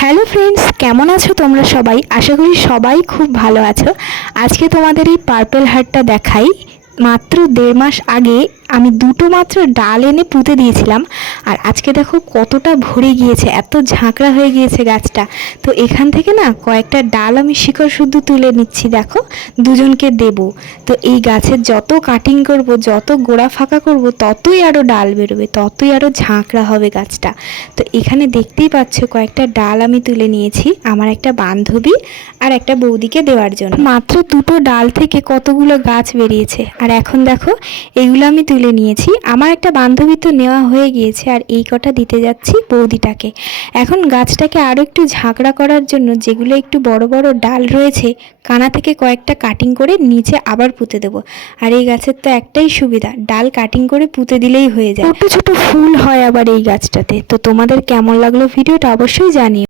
Hello friends, কেমন আছো তোমরা সবাই? আশা করি সবাই খুব ভালো আছো। আজকে তোমাদের এই পার্পল হার্টটা দেখাই। মাত্র 1.5 মাস আগে আমি দুটো মাত্র ডাল এনে পুঁতে দিয়েছিলাম, আর আজকে দেখো কতটা ভরে গিয়েছে, এত ঝাঁকড়া হয়ে গিয়েছে গাছটা। তো এখান থেকে না কয়েকটা ডাল আমি শিকড় শুদ্ধ তুলে নিচ্ছি, দেখো দুজনকে দেব। তো এই গাছের যত কাটিং করব, যত গোড়া ফাঁকা করব, ততই আরও ডাল বেরোবে, ততই আরও ঝাঁকড়া হবে গাছটা। তো এখানে দেখতেই পাচ্ছ কয়েকটা ডাল আমি তুলে নিয়েছি আমার একটা বান্ধবী আর একটা বৌদিকে দেওয়ার জন্য। মাত্র দুটো ডাল থেকে কতগুলো গাছ বেরিয়েছে। আর এখন দেখো এগুলো আমি তুলে নিয়েছি, আমার একটা বান্ধবী তো নেওয়া হয়ে গিয়েছে, আর এই কটা দিতে যাচ্ছি বৌদিটাকে। এখন গাছটাকে আরও একটু ঝাঁকড়া করার জন্য যেগুলো একটু বড় বড় ডাল রয়েছে, কানা থেকে কয়েকটা কাটিং করে নিচে আবার পুঁতে দেবো। আর এই গাছের তো একটাই সুবিধা, ডাল কাটিং করে পুঁতে দিলেই হয়ে যায়। ছোট ছোট ফুল হয় আবার এই গাছটাতে। তো তোমাদের কেমন লাগলো ভিডিওটা অবশ্যই জানিও।